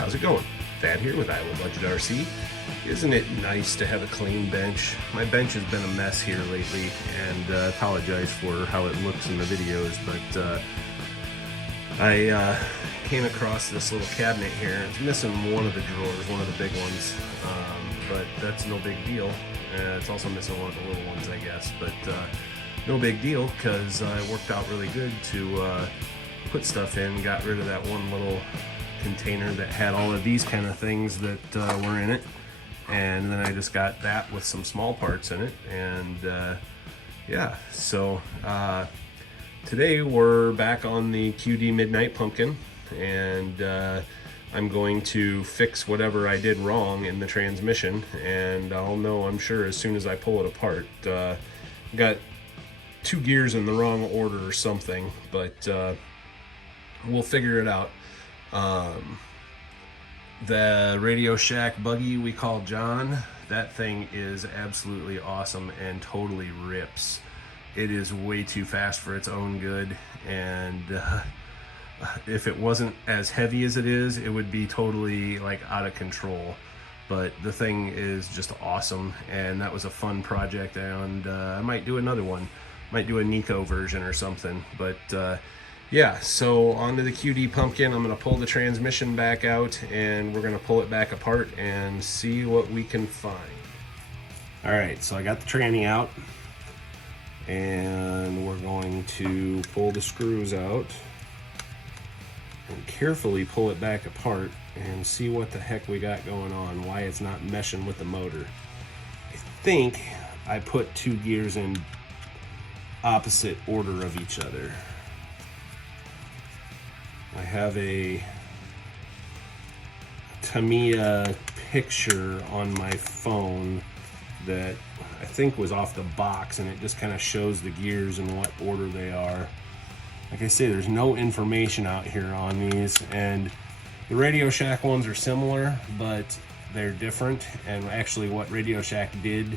how's it going? Thad here with Iowa Budget RC. Isn't it nice to have a clean bench? My bench has been a mess here lately, and apologize for how it looks in the videos, but I came across this little cabinet here. It's missing one of the drawers, one of the big ones, but that's no big deal. It's also missing one of the little ones, I guess, but no big deal, because it worked out really good to put stuff in. Got rid of that one little container that had all of these kind of things that were in it, and then I just got that with some small parts in it, and yeah, so today we're back on the QD Midnight Pumpkin, and I'm going to fix whatever I did wrong in the transmission, and I'll know, I'm sure, as soon as I pull it apart. Got two gears in the wrong order or something, but we'll figure it out. The Radio Shack buggy we call John, that thing is absolutely awesome and totally rips. It is way too fast for its own good, and if it wasn't as heavy as it is, it would be totally like out of control. But the thing is just awesome, and that was a fun project, and I might do another one. Might do a Nico version or something, but yeah, so onto the QD Pumpkin. I'm going to pull the transmission back out, and we're going to pull it back apart and see what we can find. Alright, so I got the tranny out, and we're going to pull the screws out and carefully pull it back apart and see what the heck we got going on, why it's not meshing with the motor. I think I put two gears in opposite order of each other. I have a Tamiya picture on my phone that I think was off the box, and it just kind of shows the gears and what order they are. Like I say, there's no information out here on these, and the Radio Shack ones are similar, but they're different. And actually what Radio Shack did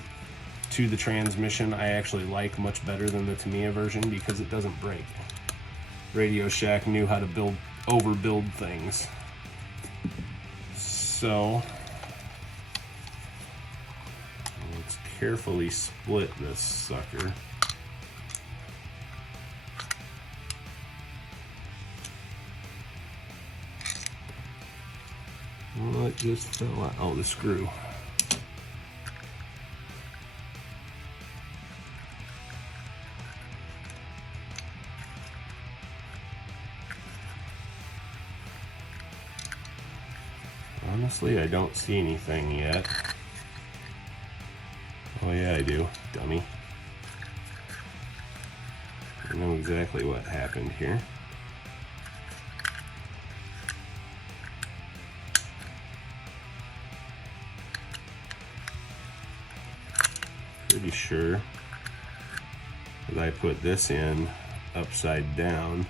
to the transmission I actually like much better than the Tamiya version, because it doesn't break. Radio Shack knew how to overbuild things. So let's carefully split this sucker. Well, it just fell out. Oh, the screw. Honestly, I don't see anything yet. Oh yeah, I do, dummy. I know exactly what happened here. Pretty sure that I put this in upside down,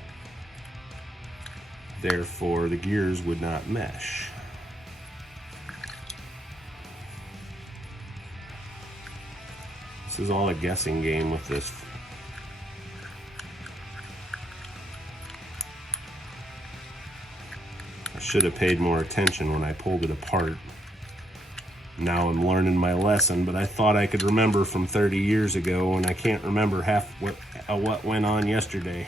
therefore the gears would not mesh. This is all a guessing game with this. I should have paid more attention when I pulled it apart. Now I'm learning my lesson, but I thought I could remember from 30 years ago, and I can't remember half what went on yesterday.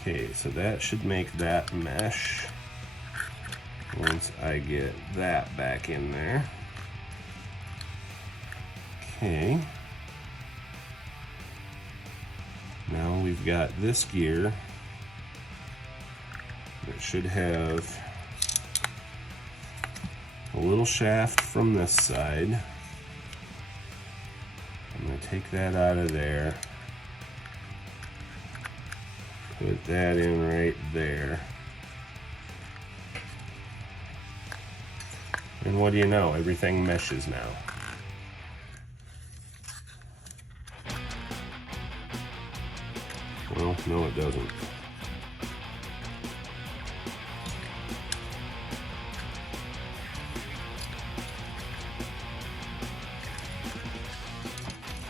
Okay, so that should make that mesh once I get that back in there. Okay. Now we've got this gear that should have a little shaft from this side. I'm going to take that out of there. Put that in right there. And what do you know? Everything meshes now. Well, no it doesn't.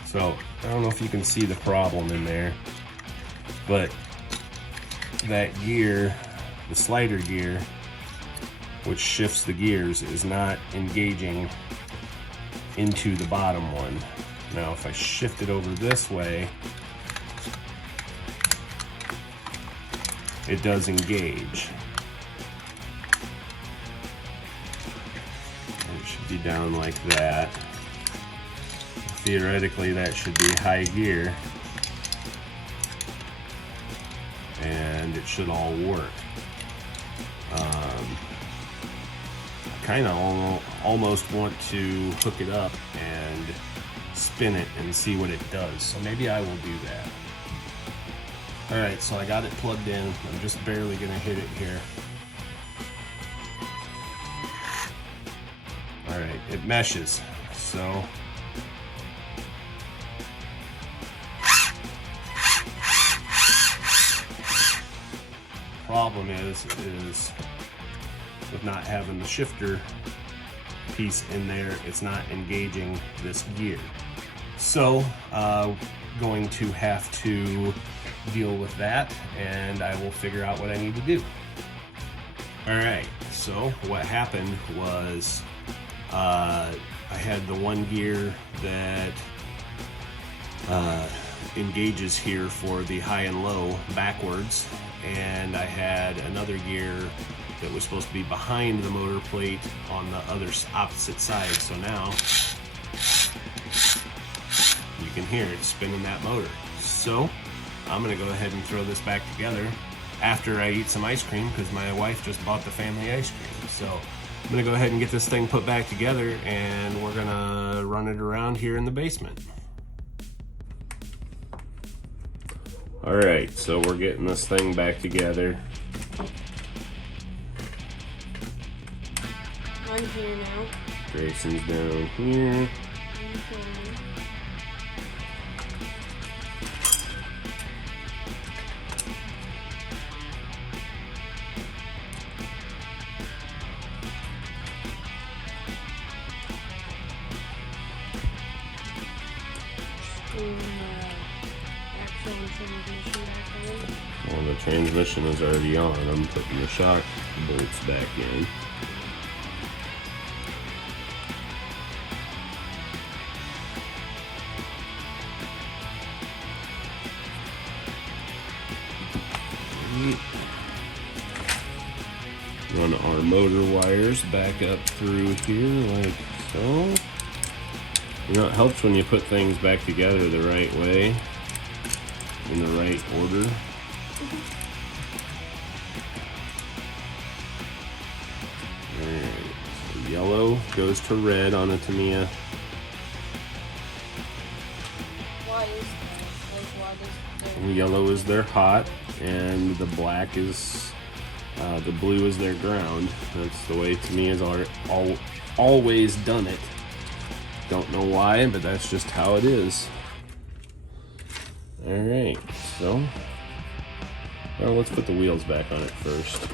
So, I don't know if you can see the problem in there, but that gear, the slider gear, which shifts the gears, is not engaging into the bottom one. Now if I shift it over this way, it does engage. It should be down like that. Theoretically that should be high gear, and it should all work. Kind of almost want to hook it up and spin it and see what it does, so maybe I will do that. Alright, so I got it plugged in. I'm just barely gonna hit it here. Alright, it meshes, so problem is with not having the shifter piece in there, it's not engaging this gear. So going to have to deal with that, and I will figure out what I need to do. Alright, so what happened was I had the one gear that engages here for the high and low backwards, and I had another gear that was supposed to be behind the motor plate on the other opposite side. So now you can hear it spinning that motor. So I'm gonna go ahead and throw this back together after I eat some ice cream, because my wife just bought the family ice cream. So I'm gonna go ahead and get this thing put back together, and we're gonna run it around here in the basement. Alright, so we're getting this thing back together. I'm here now. Grayson's down here. Well, the transmission is already on. I'm putting the shock bolts back in. Run our motor wires back up through here like so. You know, it helps when you put things back together the right way, in the right order. Alright, so yellow goes to red on a Tamiya. Why is that? Like, why does Yellow is their hot, and the black is, the blue is their ground. That's the way Tamiya's always done it. Don't know why, but that's just how it is. Alright, so, well, let's put the wheels back on it first.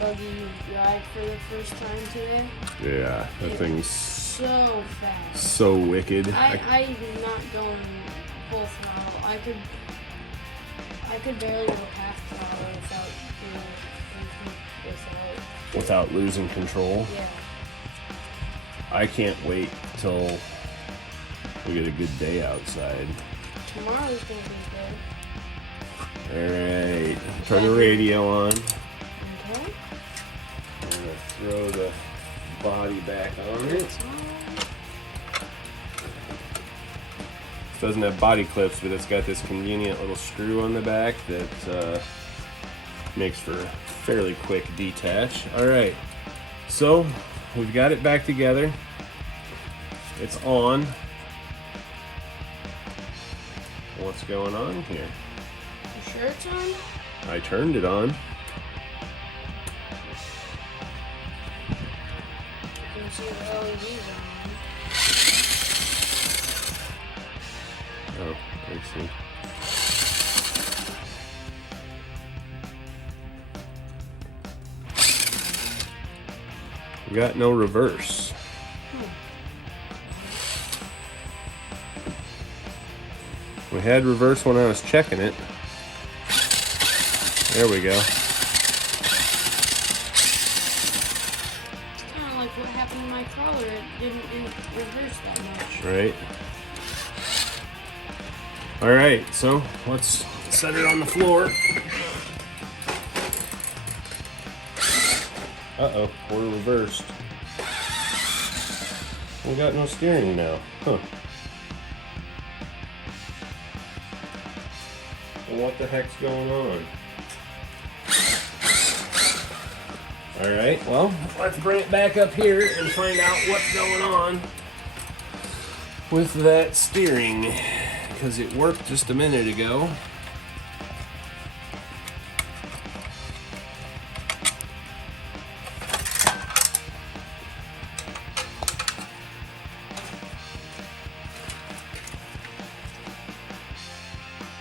Buggy ride for the first time today. Yeah, that thing's so fast. So wicked. I'm not going full throttle. I could barely go half throttle without losing control. Yeah. I can't wait till we get a good day outside. Tomorrow's gonna be good. Alright, turn the radio on. Okay. I'm gonna throw the body back on it. It doesn't have body clips, but it's got this convenient little screw on the back that makes for a fairly quick detach. Alright, so we've got it back together. It's on. What's going on here? You sure it's on? I turned it on. You can see the LEDs are on. Oh, I see. We got no reverse. We had reverse when I was checking it. There we go. It's kind of like what happened to my crawler. It didn't reverse that much. Right. All right, so let's set it on the floor. Uh-oh, we're reversed. We got no steering now. Huh. Well, what the heck's going on? All right, well, let's bring it back up here and find out what's going on with that steering, because it worked just a minute ago.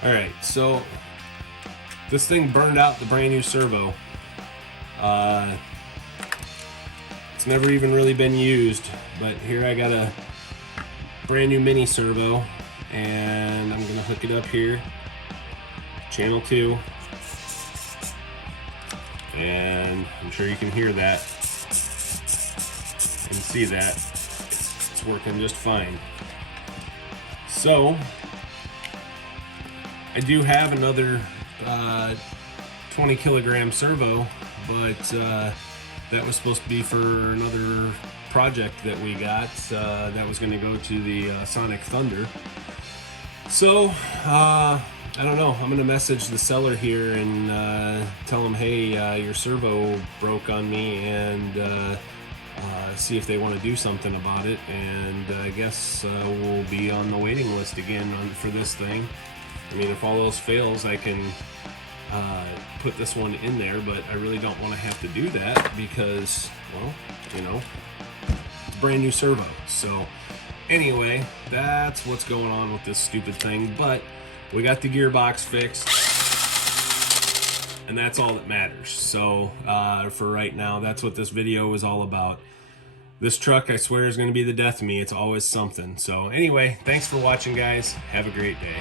All right, so this thing burned out the brand new servo. It's never even really been used, but here I got a brand new mini servo, and I'm gonna hook it up here, channel 2, and I'm sure you can hear that and see that it's working just fine. So I do have another 20 kilogram servo, but that was supposed to be for another project that we got that was going to go to the Sonic Thunder. So I don't know, I'm going to message the seller here and tell him, hey, your servo broke on me, and see if they want to do something about it, and I guess we'll be on the waiting list again for this thing. I mean, if all else fails, I can put this one in there, but I really don't want to have to do that because, well, you know, it's a brand new servo. So anyway, that's what's going on with this stupid thing, but we got the gearbox fixed, and that's all that matters. So for right now, that's what this video is all about. This truck, I swear, is going to be the death of me. It's always something. So anyway, thanks for watching, guys. Have a great day.